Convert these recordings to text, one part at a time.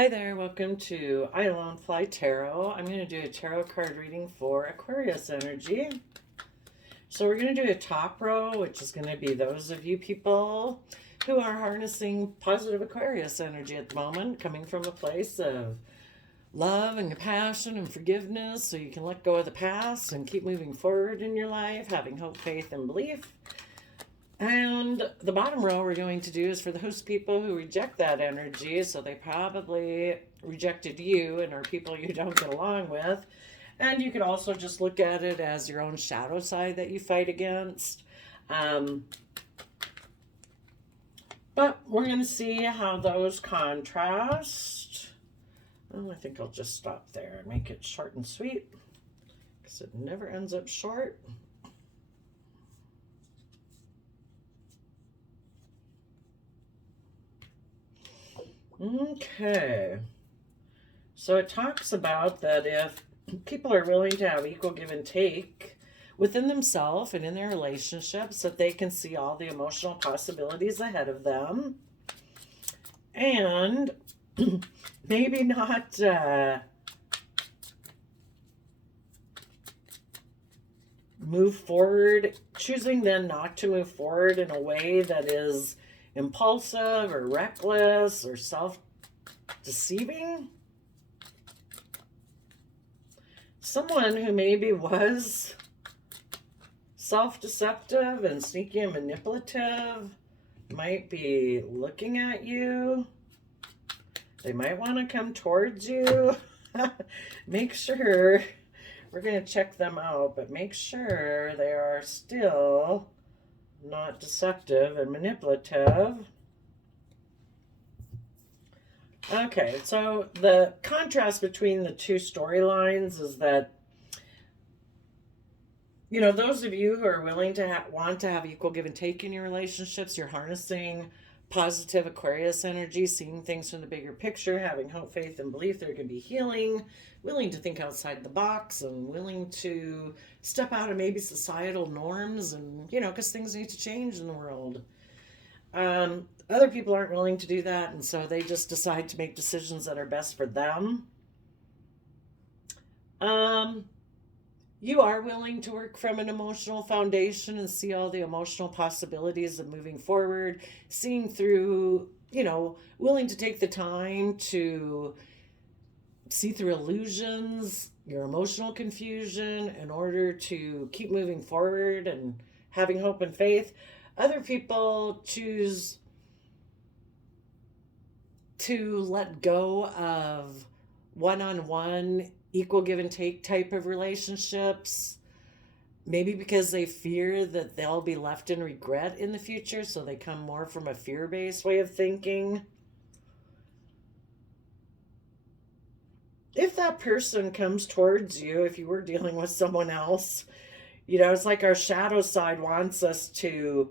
Hi there, welcome to I Alone Fly Tarot. I'm going to do a tarot card reading for Aquarius energy. So we're going to do a top row, which is going to be those of you people who are harnessing positive Aquarius energy at the moment, coming from a place of love and compassion and forgiveness, so you can let go of the past and keep moving forward in your life, having hope, faith, and belief. And the bottom row we're going to do is for the host people who reject that energy. So they probably rejected you and are people you don't get along with. And you could also just look at it as your own shadow side that you fight against. But we're going to see how those contrast. Oh, I think I'll just stop there and make it short and sweet because it never ends up short. Okay, so it talks about that if people are willing to have equal give and take within themselves and in their relationships, that they can see all the emotional possibilities ahead of them and maybe not move forward, choosing then not to move forward in a way that is impulsive or reckless or self-deceiving. Someone who maybe was self-deceptive and sneaky and manipulative might be looking at you. They might want to come towards you. Make sure, we're going to check them out, but make sure they are still not deceptive and manipulative. Okay, so the contrast between the two storylines is that, you know, those of you who are willing to want to have equal give and take in your relationships, you're harnessing positive Aquarius energy, seeing things from the bigger picture, having hope, faith, and belief there can be healing, willing to think outside the box, and willing to step out of maybe societal norms, and, you know, because things need to change in the world. Other people aren't willing to do that, and so they just decide to make decisions that are best for them. You are willing to work from an emotional foundation and see all the emotional possibilities of moving forward, seeing through, you know, willing to take the time to see through illusions, your emotional confusion in order to keep moving forward and having hope and faith. Other people choose to let go of one-on-one equal give and take type of relationships, maybe because they fear that they'll be left in regret in the future, so they come more from a fear-based way of thinking. If that person comes towards you, if you were dealing with someone else, you know, it's like our shadow side wants us to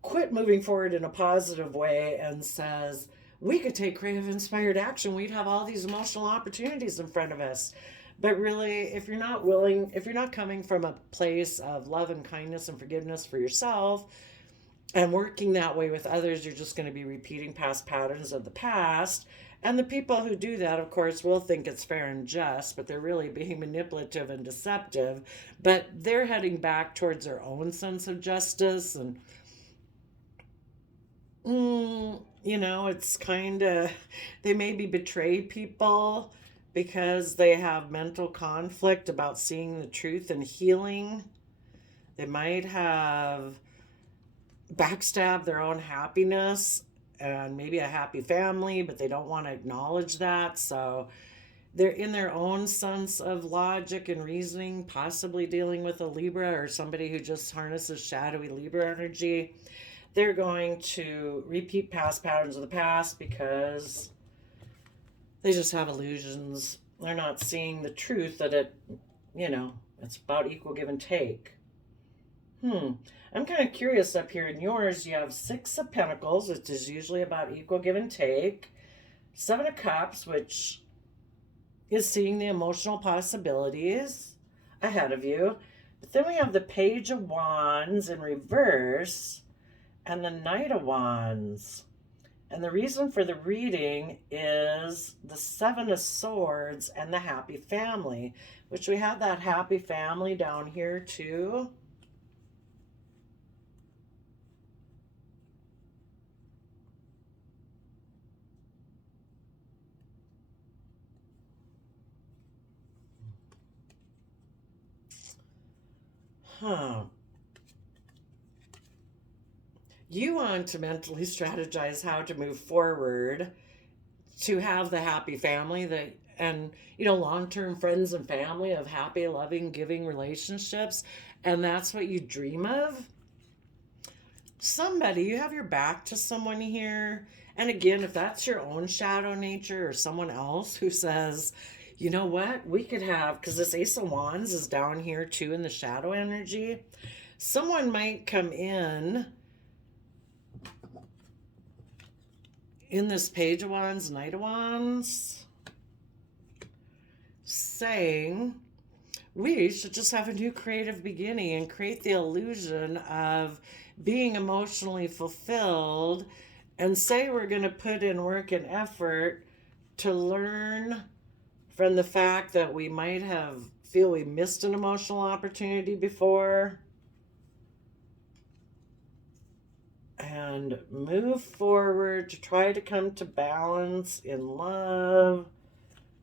quit moving forward in a positive way and says, we could take creative inspired action, we'd have all these emotional opportunities in front of us. But really, if you're not willing, if you're not coming from a place of love and kindness and forgiveness for yourself and working that way with others, you're just going to be repeating past patterns of the past. And the people who do that, of course, will think it's fair and just, but they're really being manipulative and deceptive. But they're heading back towards their own sense of justice. And you know, it's kind of, they maybe betray people because they have mental conflict about seeing the truth and healing. They might have backstabbed their own happiness and maybe a happy family, but they don't want to acknowledge that. So they're in their own sense of logic and reasoning, possibly dealing with a Libra or somebody who just harnesses shadowy Libra energy. They're going to repeat past patterns of the past because they just have illusions. They're not seeing the truth that it, you know, it's about equal give and take. I'm kind of curious up here in yours. You have Six of Pentacles, which is usually about equal give and take. Seven of Cups, which is seeing the emotional possibilities ahead of you. But then we have the Page of Wands in reverse and the Knight of Wands. And the reason for the reading is the Seven of Swords and the happy family, which we have that happy family down here too. Huh. You want to mentally strategize how to move forward to have the happy family that, and long-term friends and family of happy, loving, giving relationships, and that's what you dream of. Somebody, you have your back to someone here. And again, if that's your own shadow nature or someone else who says, you know what, we could have, because this Ace of Wands is down here too in the shadow energy, someone might come in this Page of Wands, Knight of Wands, saying we should just have a new creative beginning and create the illusion of being emotionally fulfilled, and say we're going to put in work and effort to learn from the fact that we might have feel we missed an emotional opportunity before, and move forward to try to come to balance in love.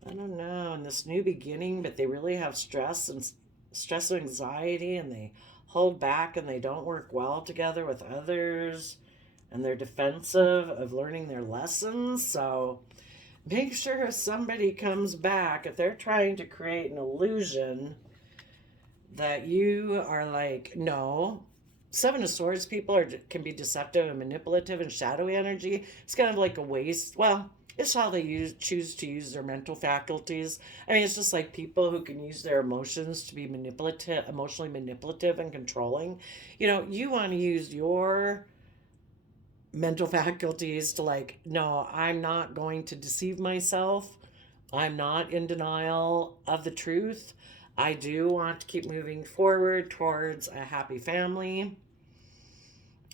I don't know, in this new beginning, but they really have stress and anxiety, and they hold back and they don't work well together with others, and they're defensive of learning their lessons. So make sure if somebody comes back, if they're trying to create an illusion, that you are like, no. Seven of Swords people can be deceptive and manipulative and shadowy energy. It's kind of like a waste. Well, it's how they choose to use their mental faculties. I mean, it's just like people who can use their emotions to be manipulative, emotionally manipulative and controlling. You want to use your mental faculties to like, no, I'm not going to deceive myself. I'm not in denial of the truth. I do want to keep moving forward towards a happy family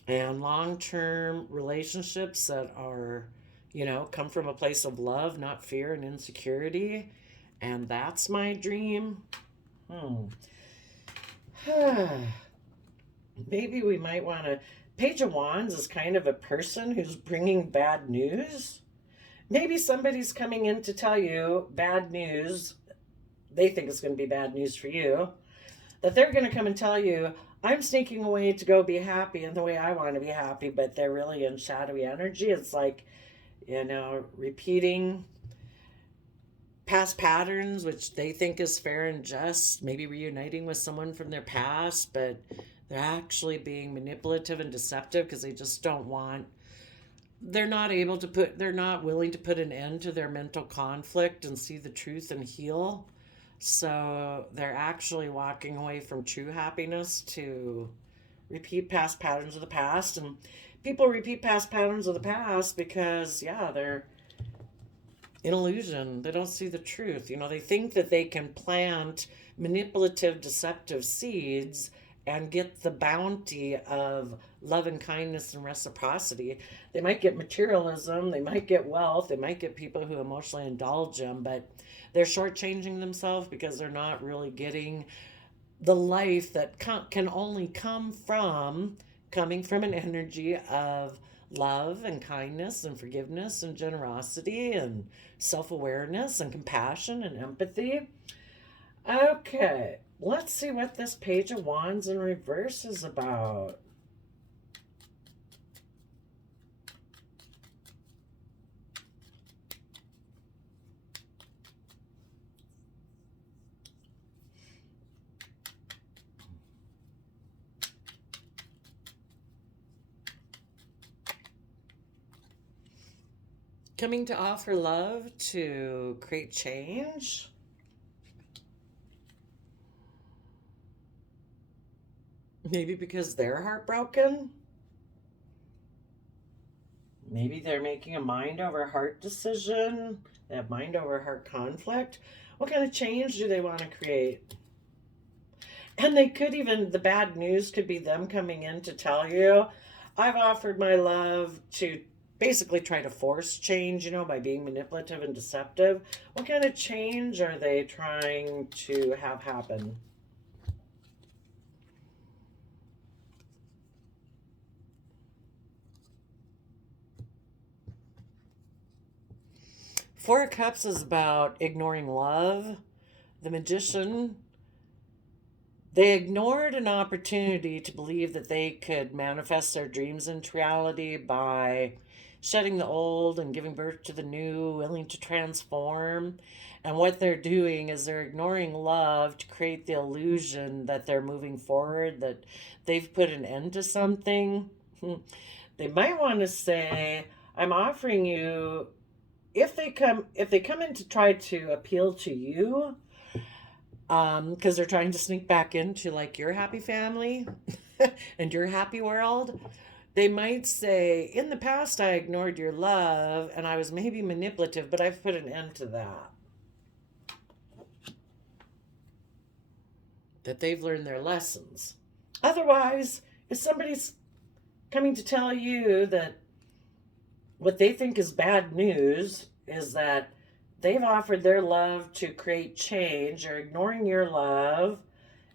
and long-term relationships that are, come from a place of love, not fear and insecurity. And that's my dream. Maybe we might want to. Page of Wands is kind of a person who's bringing bad news. Maybe somebody's coming in to tell you bad news. They think it's going to be bad news for you. That they're going to come and tell you, I'm sneaking away to go be happy in the way I want to be happy, but they're really in shadowy energy. It's like, repeating past patterns, which they think is fair and just, maybe reuniting with someone from their past, but they're actually being manipulative and deceptive because they just don't want, they're not willing to put an end to their mental conflict and see the truth and heal. So they're actually walking away from true happiness to repeat past patterns of the past. And people repeat past patterns of the past because, they're in illusion. They don't see the truth. They think that they can plant manipulative, deceptive seeds and get the bounty of love and kindness and reciprocity. They might get materialism, they might get wealth, they might get people who emotionally indulge them, but they're shortchanging themselves because they're not really getting the life that can only come from coming from an energy of love and kindness and forgiveness and generosity and self-awareness and compassion and empathy. Okay, let's see what this Page of Wands in reverse is about. Coming to offer love to create change. Maybe because they're heartbroken. Maybe they're making a mind over heart decision. They have mind over heart conflict. What kind of change do they want to create? And they could even, the bad news could be them coming in to tell you, I've offered my love to basically try to force change, by being manipulative and deceptive. What kind of change are they trying to have happen? Four of Cups is about ignoring love. The Magician, they ignored an opportunity to believe that they could manifest their dreams into reality by shedding the old and giving birth to the new, willing to transform. And what they're doing is they're ignoring love to create the illusion that they're moving forward, that they've put an end to something. They might want to say, I'm offering you, if they come in to try to appeal to you, because they're trying to sneak back into like your happy family and your happy world. They might say, in the past I ignored your love and I was maybe manipulative, but I've put an end to that. That they've learned their lessons. Otherwise, if somebody's coming to tell you that what they think is bad news is that they've offered their love to create change, or ignoring your love,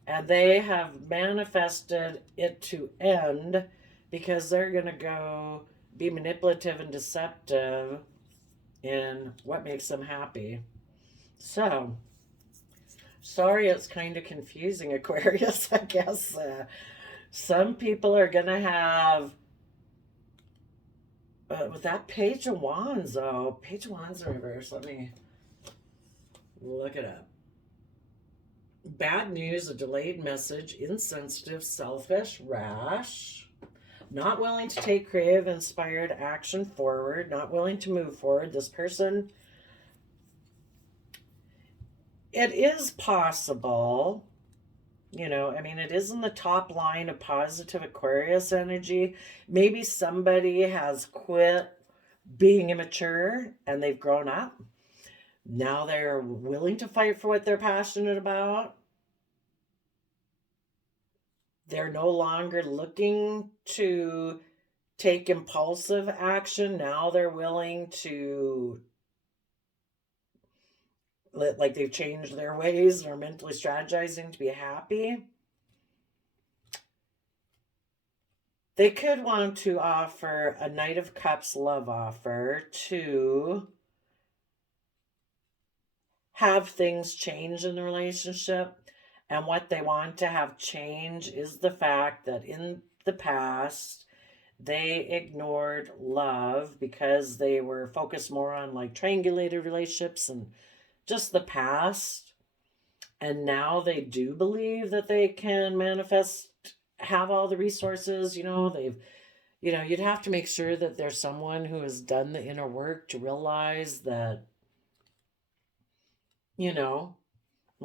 and they have manifested it to end because they're going to go be manipulative and deceptive in what makes them happy. So, sorry, it's kind of confusing, Aquarius. I guess some people are going to have with that Page of Wands, though. Page of Wands in reverse. Let me look it up. Bad news, a delayed message, insensitive, selfish, rash, not willing to take creative, inspired action forward, not willing to move forward. This person, it is possible, it is in the top line of positive Aquarius energy. Maybe somebody has quit being immature and they've grown up. Now they're willing to fight for what they're passionate about. They're no longer looking to take impulsive action. Now they're willing to, like, they've changed their ways and are mentally strategizing to be happy. They could want to offer a Knight of Cups love offer to have things change in the relationship. And what they want to have change is the fact that in the past, they ignored love because they were focused more on like triangulated relationships and just the past. And now they do believe that they can manifest, have all the resources. You'd have to make sure that there's someone who has done the inner work to realize that, well,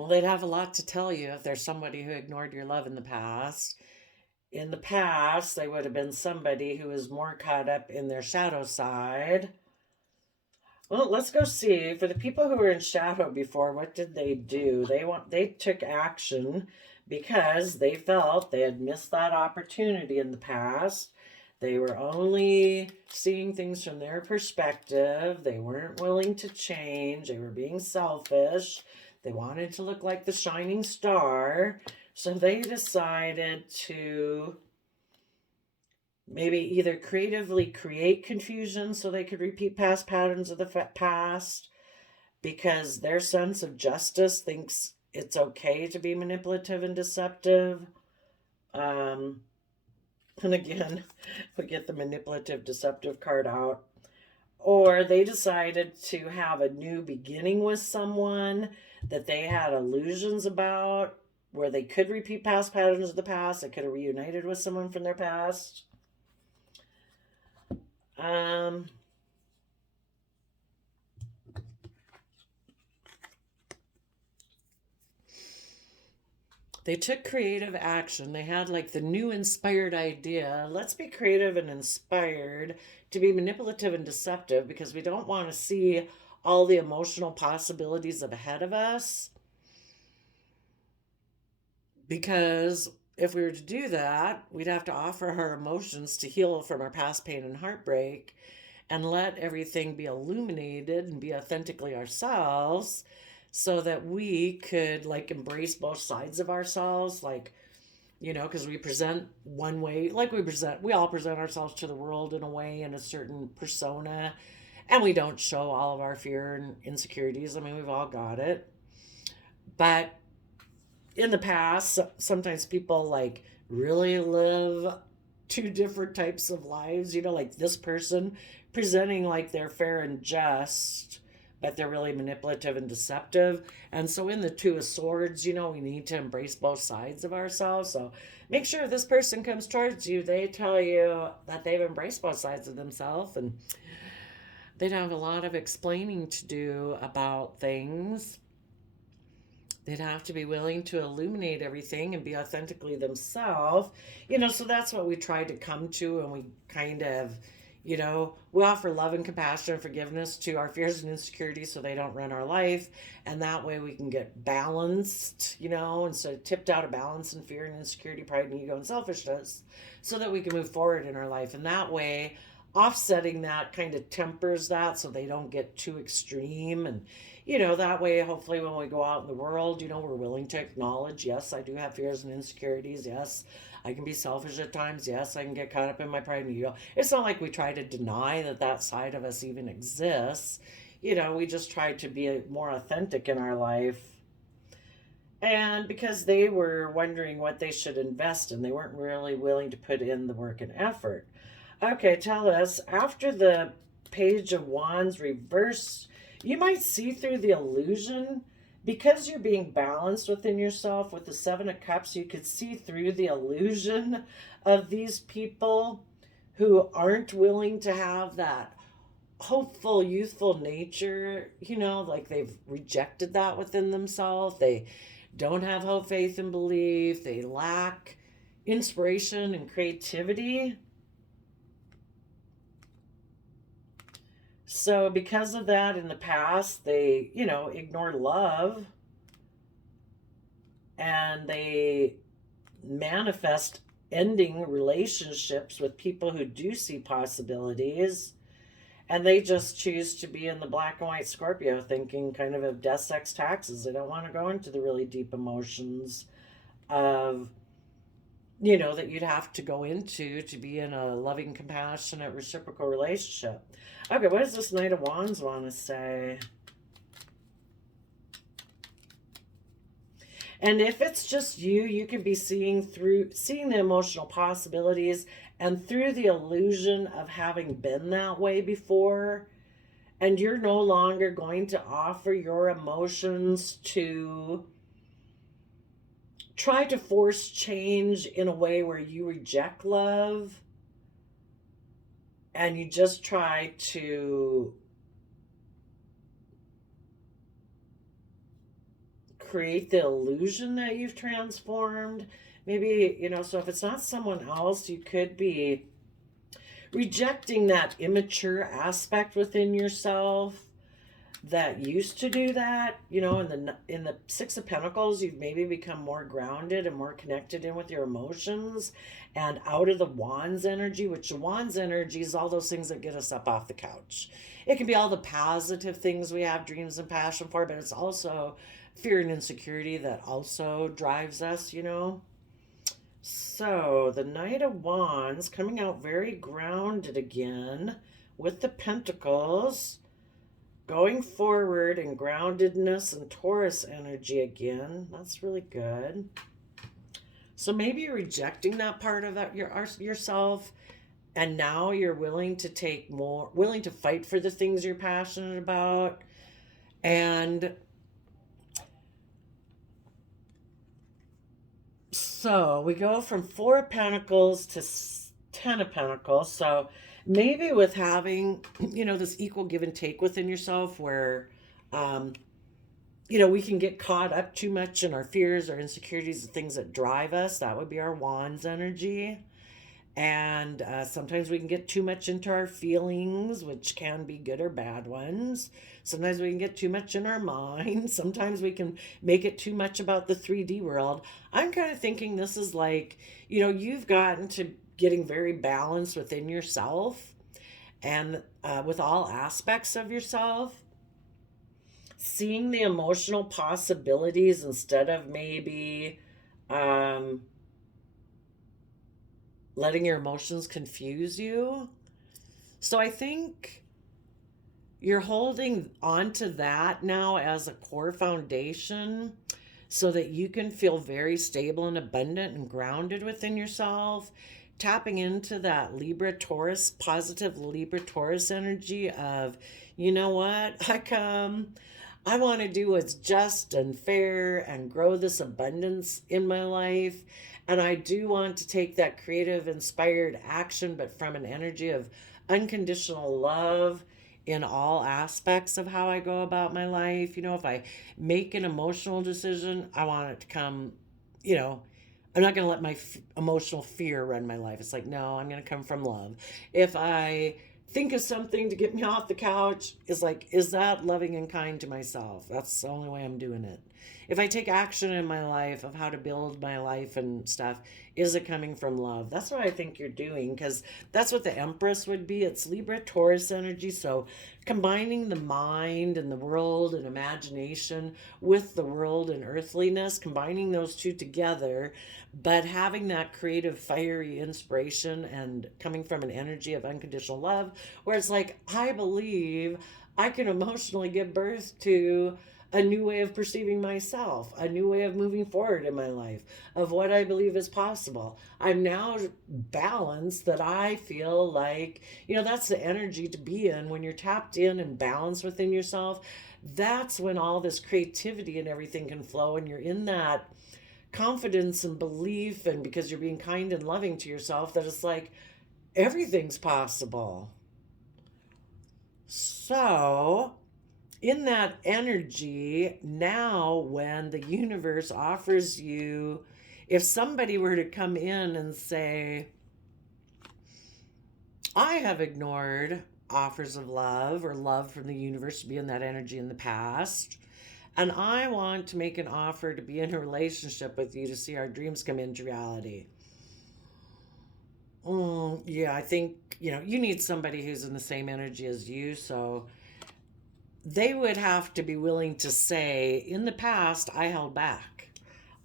they'd have a lot to tell you if there's somebody who ignored your love in the past. In the past, they would have been somebody who was more caught up in their shadow side. Well, let's go see. For the people who were in shadow before, what did they do? They took action because they felt they had missed that opportunity in the past. They were only seeing things from their perspective. They weren't willing to change. They were being selfish. They wanted to look like the shining star. So they decided to maybe either creatively create confusion so they could repeat past patterns of the past, because their sense of justice thinks it's okay to be manipulative and deceptive. And again, we get the manipulative, deceptive card out. Or they decided to have a new beginning with someone that they had illusions about, where they could repeat past patterns of the past. They could have reunited with someone from their past. They took creative action. They had like the new inspired idea. Let's be creative and inspired to be manipulative and deceptive, because we don't want to see all the emotional possibilities ahead of us. Because if we were to do that, we'd have to offer our emotions to heal from our past pain and heartbreak. and let everything be illuminated and be authentically ourselves so that we could like embrace both sides of ourselves, like, because we present one way, like we all present ourselves to the world in a way, in a certain persona, and we don't show all of our fear and insecurities. I mean, we've all got it. But in the past, sometimes people like really live two different types of lives, like this person presenting like they're fair and just, but they're really manipulative and deceptive. And so in the Two of Swords, we need to embrace both sides of ourselves. So make sure if this person comes towards you, they tell you that they've embraced both sides of themselves, and they don't have a lot of explaining to do about things. They'd have to be willing to illuminate everything and be authentically themselves. So that's what we try to come to, and we kind of, we offer love and compassion and forgiveness to our fears and insecurities so they don't run our life. And that way we can get balanced, instead of tipped out of balance and fear and insecurity, pride and ego and selfishness, so that we can move forward in our life. And that way, offsetting that kind of tempers that so they don't get too extreme. And that way, hopefully, when we go out in the world, we're willing to acknowledge, yes, I do have fears and insecurities. Yes, I can be selfish at times. Yes, I can get caught up in my pride and ego. It's not like we try to deny that side of us even exists. We just try to be more authentic in our life. And because they were wondering what they should invest in, they weren't really willing to put in the work and effort. Okay, tell us, after the Page of Wands reverse, you might see through the illusion. Because you're being balanced within yourself with the Seven of Cups, you could see through the illusion of these people who aren't willing to have that hopeful, youthful nature, like they've rejected that within themselves. They don't have hope, faith, and belief. They lack inspiration and creativity. So because of that, in the past, they, ignored love, and they manifest ending relationships with people who do see possibilities, and they just choose to be in the black and white Scorpio, thinking kind of death, sex, taxes. They don't want to go into the really deep emotions of, that you'd have to go into to be in a loving, compassionate, reciprocal relationship. Okay, what does this Knight of Wands want to say? And if it's just you, you can be seeing the emotional possibilities and through the illusion of having been that way before. And you're no longer going to offer your emotions to try to force change in a way where you reject love, and you just try to create the illusion that you've transformed. Maybe, so if it's not someone else, you could be rejecting that immature aspect within yourself that used to do that. In the Six of Pentacles, you've maybe become more grounded and more connected in with your emotions and out of the Wands energy, which the Wands energy is all those things that get us up off the couch. It can be all the positive things we have dreams and passion for, but it's also fear and insecurity that also drives us. So the Knight of Wands coming out very grounded again with the Pentacles, going forward in groundedness and Taurus energy again. That's really good. So maybe you're rejecting that part of yourself, and now you're willing to fight for the things you're passionate about. And so we go from Four of Pentacles to Ten of Pentacles. So maybe with having, this equal give and take within yourself where, we can get caught up too much in our fears, our insecurities, the things that drive us. That would be our Wands energy. And sometimes we can get too much into our feelings, which can be good or bad ones. Sometimes we can get too much in our mind. Sometimes we can make it too much about the 3D world. I'm kind of thinking this is like, you've gotten to getting very balanced within yourself. and with all aspects of yourself, seeing the emotional possibilities instead of maybe um, letting your emotions confuse you. So I think you're holding on to that now as a core foundation so that you can feel very stable and abundant and grounded within yourself, tapping into that Libra Taurus, positive Libra Taurus energy of, you know what, I want to do what's just and fair and grow this abundance in my life. And I do want to take that creative, inspired action, but from an energy of unconditional love in all aspects of how I go about my life. You know, if I make an emotional decision, I want it to come, you know, I'm not going to let my emotional fear run my life. It's like, no, I'm going to come from love. If I think of something to get me off the couch, it's like, is that loving and kind to myself? That's the only way I'm doing it. If I take action in my life of how to build my life and stuff, is it coming from love? That's what I think you're doing, because that's what the Empress would be. It's Libra Taurus energy. So combining the mind and the world and imagination with the world and earthliness, combining those two together, but having that creative, fiery inspiration and coming from an energy of unconditional love, where it's like, I believe I can emotionally give birth to a new way of perceiving myself, a new way of moving forward in my life, of what I believe is possible. I'm now balanced that I feel like, you know, that's the energy to be in when you're tapped in and balanced within yourself. That's when all this creativity and everything can flow, and you're in that confidence and belief, and because you're being kind and loving to yourself, that it's like everything's possible. So in that energy, now when the universe offers you, if somebody were to come in and say, I have ignored offers of love or love from the universe to be in that energy in the past, and I want to make an offer to be in a relationship with you to see our dreams come into reality. Yeah, I think, you know, you need somebody who's in the same energy as you. So they would have to be willing to say, in the past, I held back.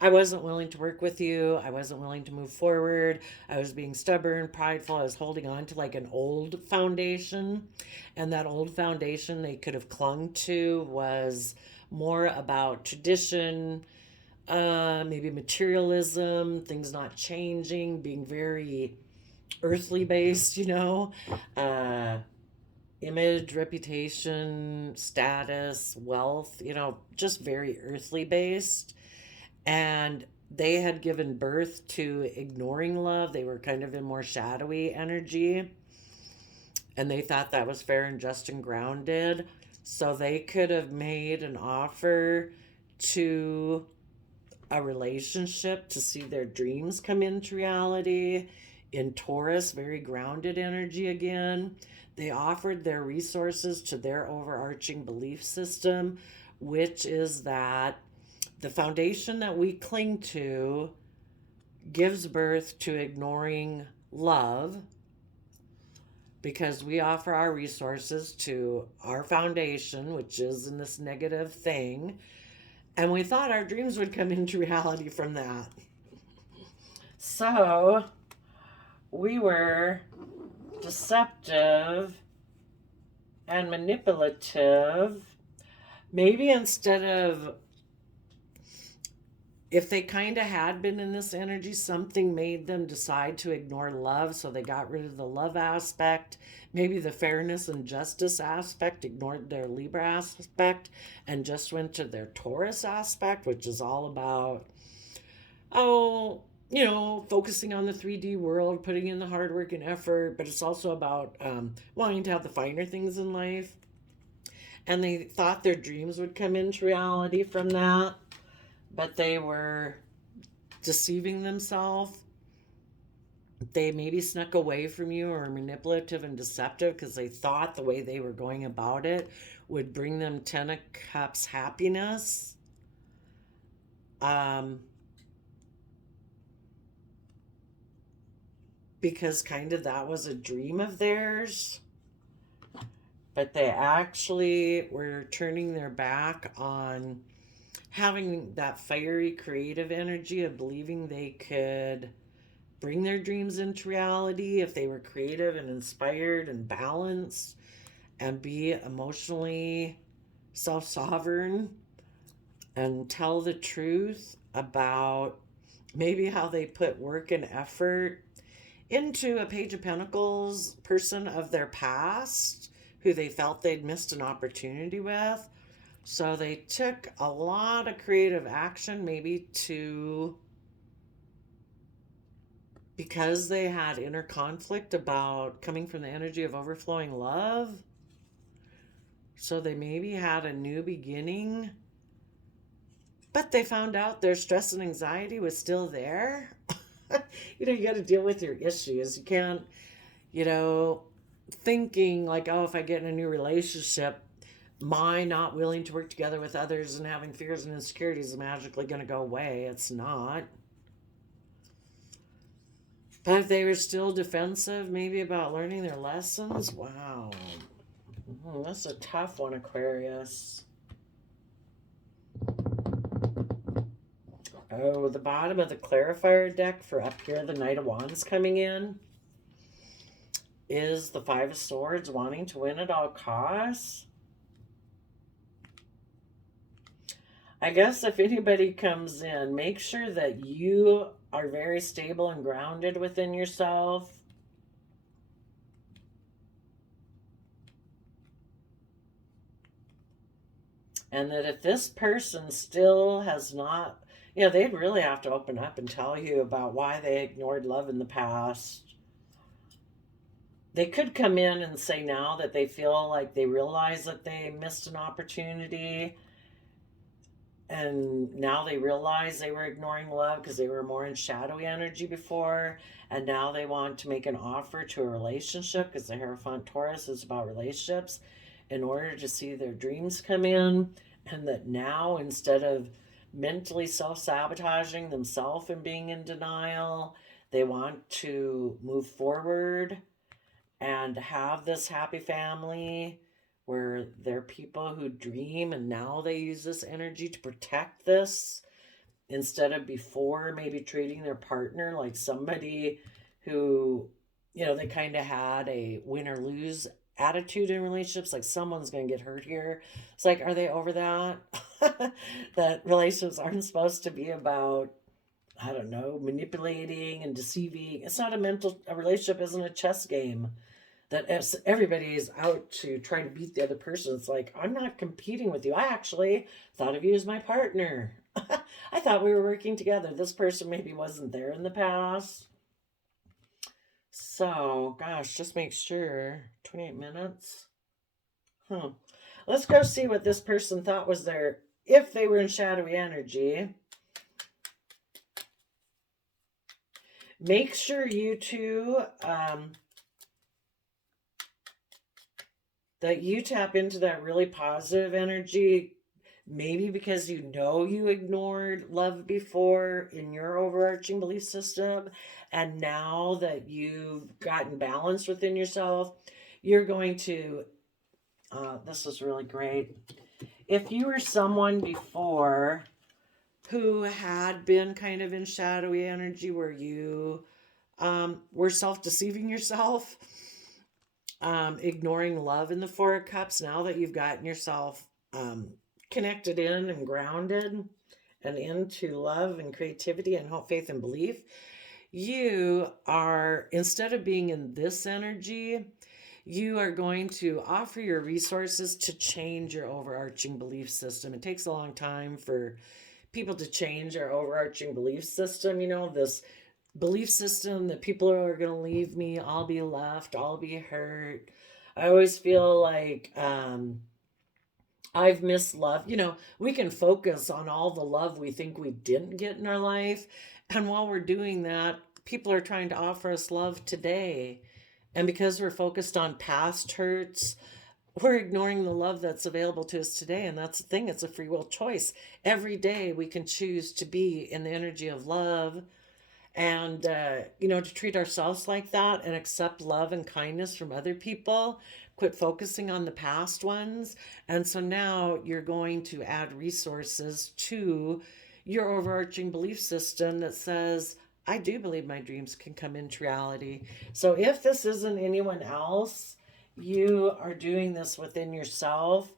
I wasn't willing to work with you. I wasn't willing to move forward. I was being stubborn, prideful. I was holding on to like an old foundation. And that old foundation they could have clung to was more about tradition, maybe materialism, things not changing, being very earthly based, you know, uh, image, reputation, status, wealth, you know, just very earthly based. And they had given birth to ignoring love. They were kind of in more shadowy energy. And they thought that was fair and just and grounded. So they could have made an offer to a relationship to see their dreams come into reality. In Taurus, very grounded energy again. They offered their resources to their overarching belief system, which is that the foundation that we cling to gives birth to ignoring love, because we offer our resources to our foundation, which is in this negative thing. And we thought our dreams would come into reality from that. So we were deceptive and manipulative. Maybe instead of, if they kind of had been in this energy, something made them decide to ignore love. So they got rid of the love aspect, maybe the fairness and justice aspect, ignored their Libra aspect, and just went to their Taurus aspect, which is all about, oh, you know, focusing on the 3D world, putting in the hard work and effort, but it's also about wanting to have the finer things in life. And they thought their dreams would come into reality from that, but they were deceiving themselves. They maybe snuck away from you or were manipulative and deceptive because they thought the way they were going about it would bring them Ten of Cups happiness. Because kind of that was a dream of theirs. but they actually were turning their back on having that fiery creative energy of believing they could bring their dreams into reality if they were creative and inspired and balanced and be emotionally self sovereign and tell the truth about maybe how they put work and effort into a Page of Pentacles person of their past who they felt they'd missed an opportunity with. So they took a lot of creative action, maybe to, because they had inner conflict about coming from the energy of overflowing love. So they maybe had a new beginning, but they found out their stress and anxiety was still there. You got to deal with your issues. You can't, you know, thinking like, oh, if I get in a new relationship, my not willing to work together with others and having fears and insecurities is magically going to go away. It's not. But if they were still defensive, maybe about learning their lessons, wow. That's a tough one, Aquarius. Oh, the bottom of the clarifier deck for up here, the Knight of Wands coming in, is the Five of Swords, wanting to win at all costs. I guess if anybody comes in, make sure that you are very stable and grounded within yourself. And that if this person still has not, they'd really have to open up and tell you about why they ignored love in the past. They could come in and say now that they feel like they realize that they missed an opportunity. And now they realize they were ignoring love because they were more in shadowy energy before. And now they want to make an offer to a relationship because the Hierophant Taurus is about relationships in order to see their dreams come in. And that now, instead of mentally self-sabotaging themselves and being in denial, they want to move forward and have this happy family where they're people who dream, and now they use this energy to protect this instead of before maybe treating their partner like somebody who, they kind of had a win or lose attitude in relationships, like someone's going to get hurt here. It's like, are they over that? That relationships aren't supposed to be about, I don't know, manipulating and deceiving. It's not a relationship isn't a chess game that everybody's out to try to beat the other person. It's like, I'm not competing with you. I actually thought of you as my partner. I thought we were working together. This person maybe wasn't there in the past. So, gosh, just make sure. 28 minutes. Let's go see what this person thought was there if they were in shadowy energy. Make sure you two, that you tap into that really positive energy, maybe because you ignored love before in your overarching belief system, and now that you've gotten balance within yourself, you're going to, this is really great. If you were someone before who had been kind of in shadowy energy where you were self-deceiving yourself, ignoring love in the Four of Cups, now that you've gotten yourself connected in and grounded and into love and creativity and hope, faith, and belief, you are, instead of being in this energy, you are going to offer your resources to change your overarching belief system. It takes a long time for people to change their overarching belief system. This belief system that people are going to leave me, I'll be left, I'll be hurt. I always feel like I've missed love. We can focus on all the love we think we didn't get in our life. And while we're doing that, people are trying to offer us love today. And because we're focused on past hurts, we're ignoring the love that's available to us today. And that's the thing, it's a free will choice. Every day we can choose to be in the energy of love and, to treat ourselves like that and accept love and kindness from other people. Of quit focusing on the past ones. And so now you're going to add resources to your overarching belief system that says, I do believe my dreams can come into reality. So if this isn't anyone else, you are doing this within yourself.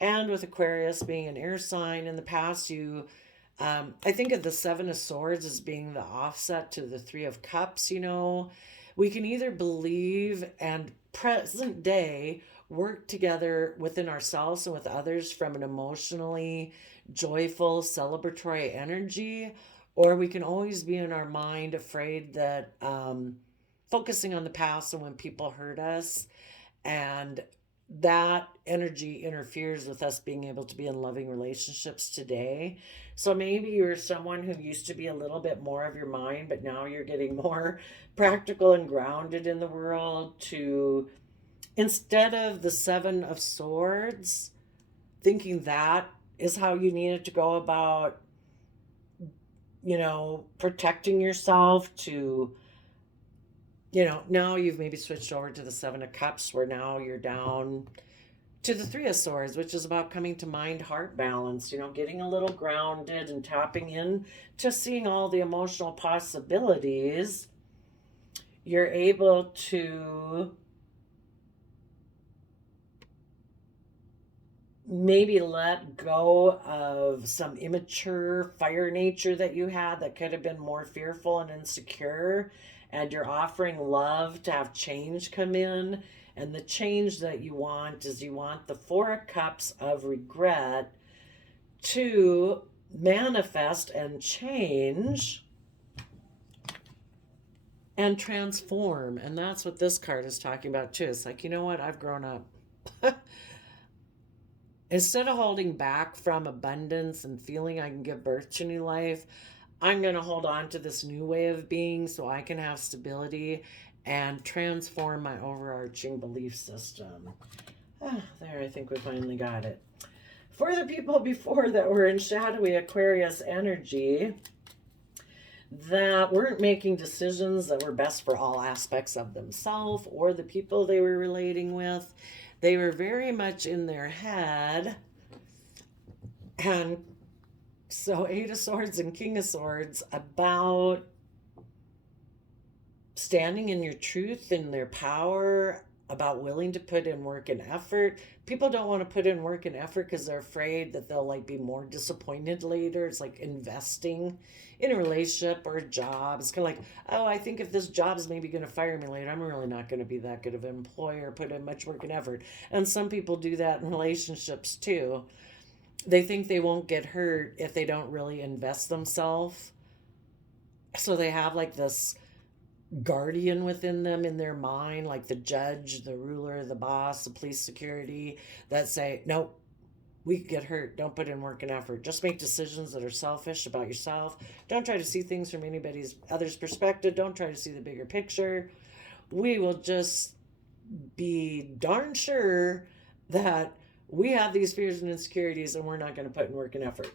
And with Aquarius being an air sign, in the past, I think of the Seven of Swords as being the offset to the Three of Cups. We can either believe and present day work together within ourselves and with others from an emotionally joyful, celebratory energy, or we can always be in our mind afraid that focusing on the past and when people hurt us, and that energy interferes with us being able to be in loving relationships today. So maybe you're someone who used to be a little bit more of your mind, but now you're getting more practical and grounded in the world to, instead of the Seven of Swords, thinking that is how you needed to go about, protecting yourself to, now you've maybe switched over to the Seven of Cups, where now you're down to the Three of Swords, which is about coming to mind-heart balance, getting a little grounded and tapping in to seeing all the emotional possibilities. You're able to maybe let go of some immature fire nature that you had that could have been more fearful and insecure, and you're offering love to have change come in. And the change that you want is you want the Four of Cups of regret to manifest and change and transform. And that's what this card is talking about too. It's like, you know what? I've grown up. Instead of holding back from abundance and feeling I can give birth to new life, I'm going to hold on to this new way of being so I can have stability and transform my overarching belief system. There, I think we finally got it. For the people before that were in shadowy Aquarius energy, that weren't making decisions that were best for all aspects of themselves or the people they were relating with, they were very much in their head. And so Eight of Swords and King of Swords about standing in your truth and their power, about willing to put in work and effort. People don't want to put in work and effort because they're afraid that they'll be more disappointed later. It's like investing in a relationship or a job. It's kind of like, oh, I think if this job is maybe going to fire me later, I'm really not going to be that good of an employer, put in much work and effort. And some people do that in relationships too. They think they won't get hurt if they don't really invest themselves. So they have this guardian within them in their mind, like the judge, the ruler, the boss, the police, security, that say, nope, we could get hurt. Don't put in work and effort. Just make decisions that are selfish about yourself. Don't try to see things from anybody's other's perspective. Don't try to see the bigger picture. We will just be darn sure that we have these fears and insecurities and we're not going to put in work and effort.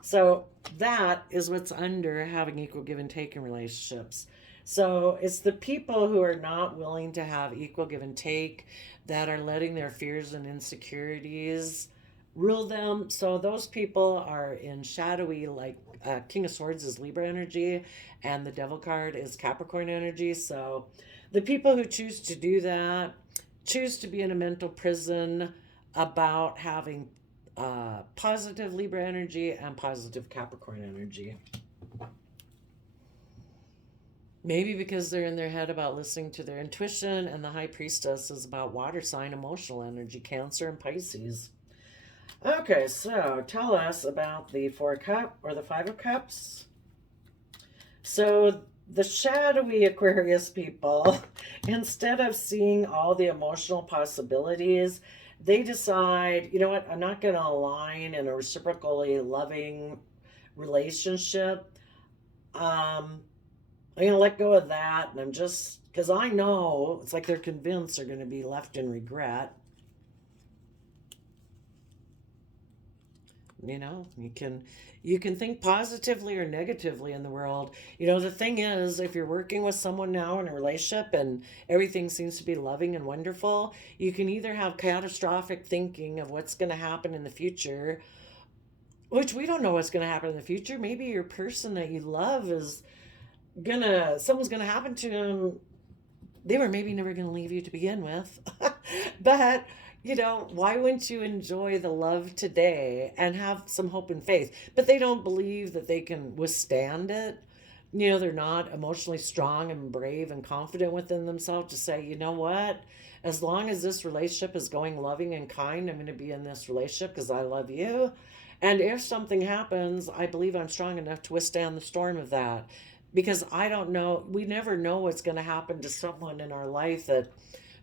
So that is what's under having equal give and take in relationships. So it's the people who are not willing to have equal give and take, that are letting their fears and insecurities rule them. So those people are in shadowy, King of Swords is Libra energy and the Devil card is Capricorn energy. So the people who choose to do that choose to be in a mental prison about having positive Libra energy and positive Capricorn energy. Maybe because they're in their head about listening to their intuition, and the High Priestess is about water sign emotional energy, Cancer and Pisces. Okay, so tell us about the Four of Cups or the Five of Cups. So the shadowy Aquarius people, instead of seeing all the emotional possibilities, they decide, you know what, I'm not going to align in a reciprocally loving relationship. I'm going to let go of that, and I'm just, because I know, it's like they're convinced they're going to be left in regret. You can think positively or negatively in the world. The thing is, if you're working with someone now in a relationship and everything seems to be loving and wonderful, you can either have catastrophic thinking of what's going to happen in the future, which we don't know what's going to happen in the future. Maybe your person that you love is something's gonna happen to them. They were maybe never gonna leave you to begin with. But why wouldn't you enjoy the love today and have some hope and faith? But they don't believe that they can withstand it. They're not emotionally strong and brave and confident within themselves to say, what, as long as this relationship is going loving and kind, I'm going to be in this relationship because I love you. And if something happens, I believe I'm strong enough to withstand the storm of that. Because I don't know, we never know what's going to happen to someone in our life that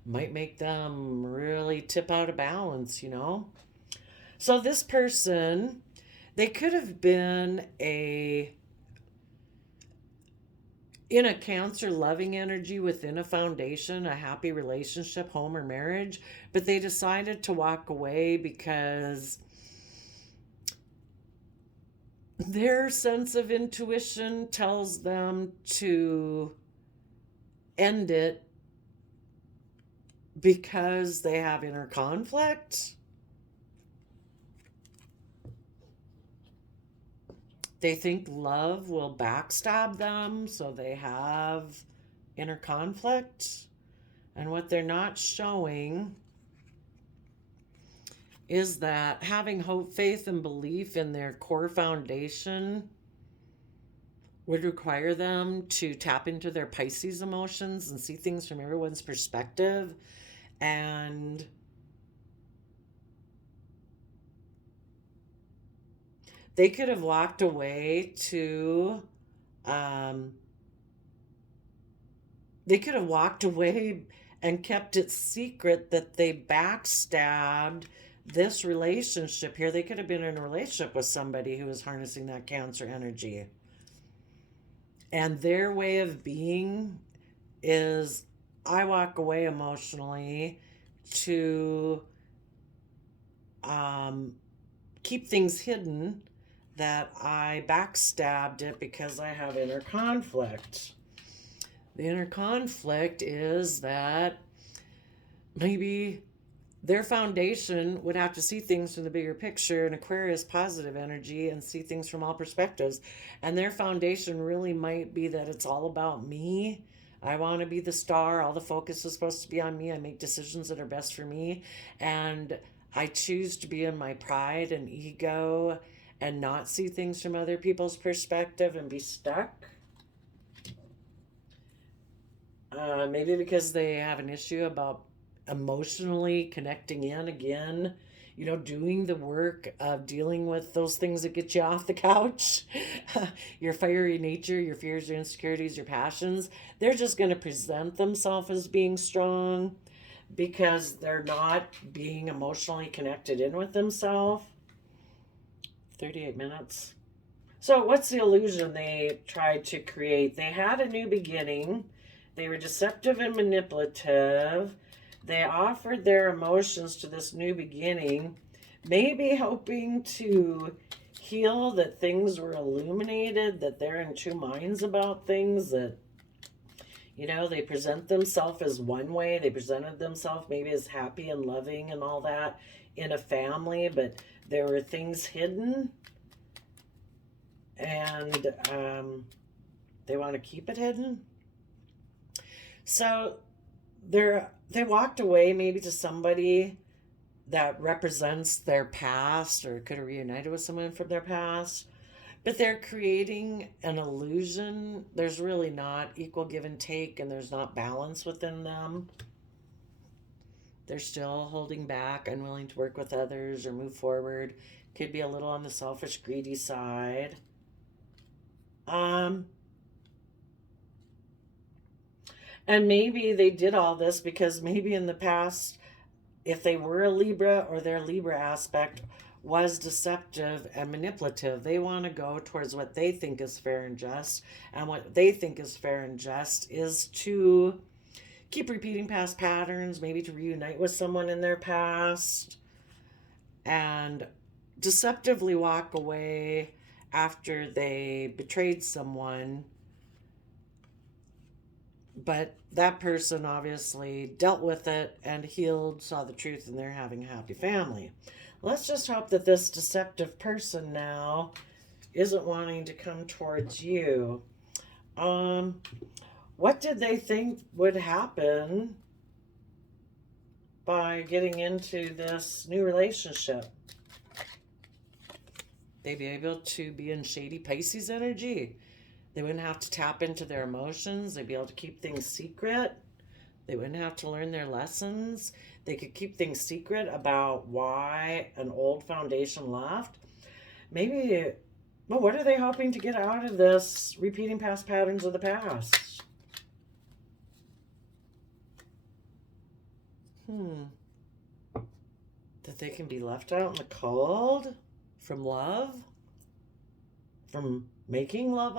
might make them really tip out of balance. So this person, they could have been in a Cancer loving energy within a foundation, a happy relationship, home or marriage, but they decided to walk away because their sense of intuition tells them to end it because they have inner conflict. They think love will backstab them, so they have inner conflict. And what they're not showing is that having hope, faith, and belief in their core foundation would require them to tap into their Pisces emotions and see things from everyone's perspective. And they could have walked away and kept it secret that they backstabbed this relationship here. They could have been in a relationship with somebody who was harnessing that Cancer energy. And their way of being is, I walk away emotionally to keep things hidden, that I backstabbed it because I have inner conflict. The inner conflict is that maybe their foundation would have to see things from the bigger picture, an Aquarius positive energy, and see things from all perspectives. And their foundation really might be that it's all about me. I want to be the star. All the focus is supposed to be on me. I make decisions that are best for me. And I choose to be in my pride and ego and not see things from other people's perspective and be stuck. Maybe because they have an issue about emotionally connecting in again, doing the work of dealing with those things that get you off the couch, your fiery nature, your fears, your insecurities, your passions. They're just going to present themselves as being strong because they're not being emotionally connected in with themselves. 38 minutes. So what's the illusion they tried to create? They had a new beginning. They were deceptive and manipulative. They offered their emotions to this new beginning, maybe hoping to heal, that things were illuminated, that they're in two minds about things, that, they present themselves as one way. They presented themselves maybe as happy and loving and all that in a family, but there were things hidden, and they want to keep it hidden. So they walked away maybe to somebody that represents their past, or could have reunited with someone from their past, but they're creating an illusion. There's really not equal give and take, and there's not balance within them. They're still holding back, unwilling to work with others or move forward. Could be a little on the selfish, greedy side. And maybe they did all this because maybe in the past, if they were a Libra, or their Libra aspect was deceptive and manipulative, they want to go towards what they think is fair and just. And what they think is fair and just is to keep repeating past patterns, maybe to reunite with someone in their past. And deceptively walk away after they betrayed someone, but that person obviously dealt with it and healed, saw the truth, and they're having a happy family. Let's just hope that this deceptive person now isn't wanting to come towards you. What did they think would happen by getting into this new relationship? They'd be able to be in shady Pisces energy. They wouldn't have to tap into their emotions. They'd be able to keep things secret. They wouldn't have to learn their lessons. They could keep things secret about why an old foundation left. Maybe, well, what are they hoping to get out of this repeating past patterns of the past? That they can be left out in the cold from love? From making love,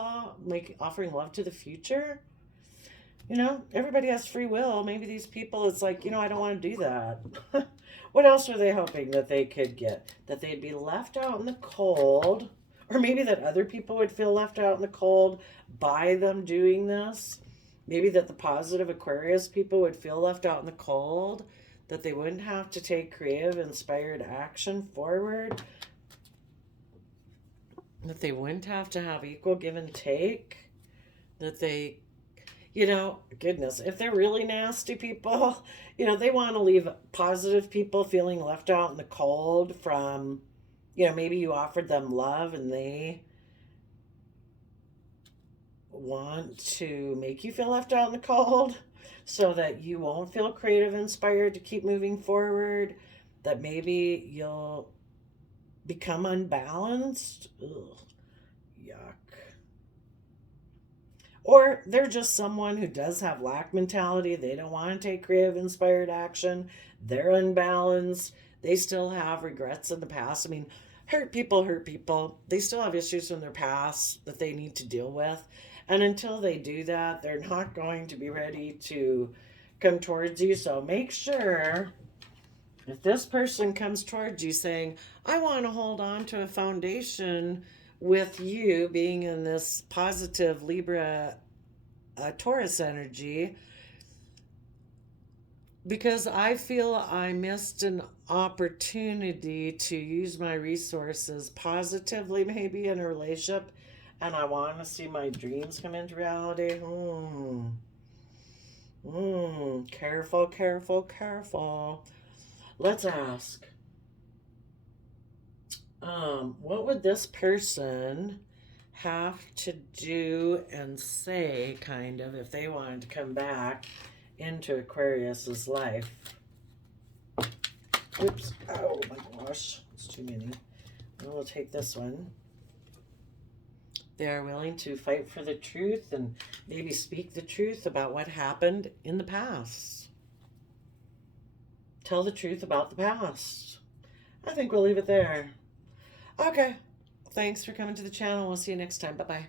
offering love to the future? You know, everybody has free will. Maybe these people, it's like, I don't want to do that. What else are they hoping that they could get? That they'd be left out in the cold, or maybe that other people would feel left out in the cold by them doing this. Maybe that the positive Aquarius people would feel left out in the cold, that they wouldn't have to take creative, inspired action forward, that they wouldn't have to have equal give and take, that they, goodness, if they're really nasty people, they want to leave positive people feeling left out in the cold from, maybe you offered them love and they want to make you feel left out in the cold so that you won't feel creative, inspired to keep moving forward, that maybe you'll become unbalanced. Ugh, yuck. Or they're just someone who does have lack mentality. They don't want to take creative, inspired action. They're unbalanced. They still have regrets in the past. I mean, hurt people. They still have issues from their past that they need to deal with. And until they do that, they're not going to be ready to come towards you. So make sure, if this person comes towards you saying, I want to hold on to a foundation with you, being in this positive Libra Taurus energy, because I feel I missed an opportunity to use my resources positively, maybe in a relationship, and I want to see my dreams come into reality. Careful. Let's ask. What would this person have to do and say, kind of, if they wanted to come back into Aquarius's life? Oops. Oh my gosh. It's too many. We'll take this one. They are willing to fight for the truth and maybe speak the truth about what happened in the past. Tell the truth about the past. I think we'll leave it there. Okay. Thanks for coming to the channel. We'll see you next time. Bye-bye.